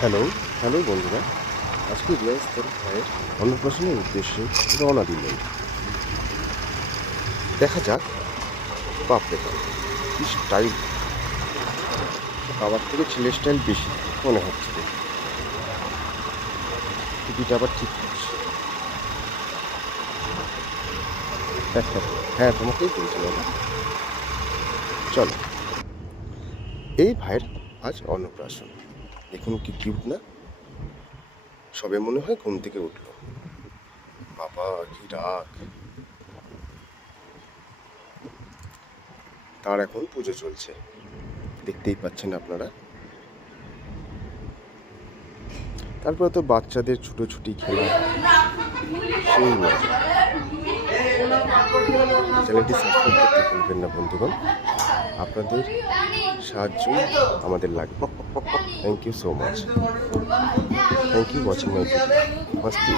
Hello hello বন্ধুরা, আজকে রিয়াজ তার ভাইয়ের অন্নপ্রাশনের উদ্দেশ্যে রওনা দিলেন। দেখা যাক। বাপরে বাপ, কি স্টাইল! বাবার থেকে ছেলের স্টাইল বেশি মনে হচ্ছে। টুপিটা আবার ঠিক করছে। হ্যাঁ, তোমাকেই বলছি বাবা। চলো, এই ভাইয়ের আজ অন্নপ্রাশন। দেখুন কি কিউট না? সবে মনে হয় ঘুম থেকে উঠলো। বাবা, কি রাগ! তার এখন পুজো চলছে, দেখতেই পাচ্ছেন আপনারা। তারপরে তো বাচ্চাদের ছুটোছুটি খেলা, সেই মজা। চ্যানেলটি সাবস্ক্রাইব করতে ভুলবেন না বন্ধুগণ, আপনাদের সাহায্য আমাদের লাগবে। Thank you so much. Thank you watching my video. Must B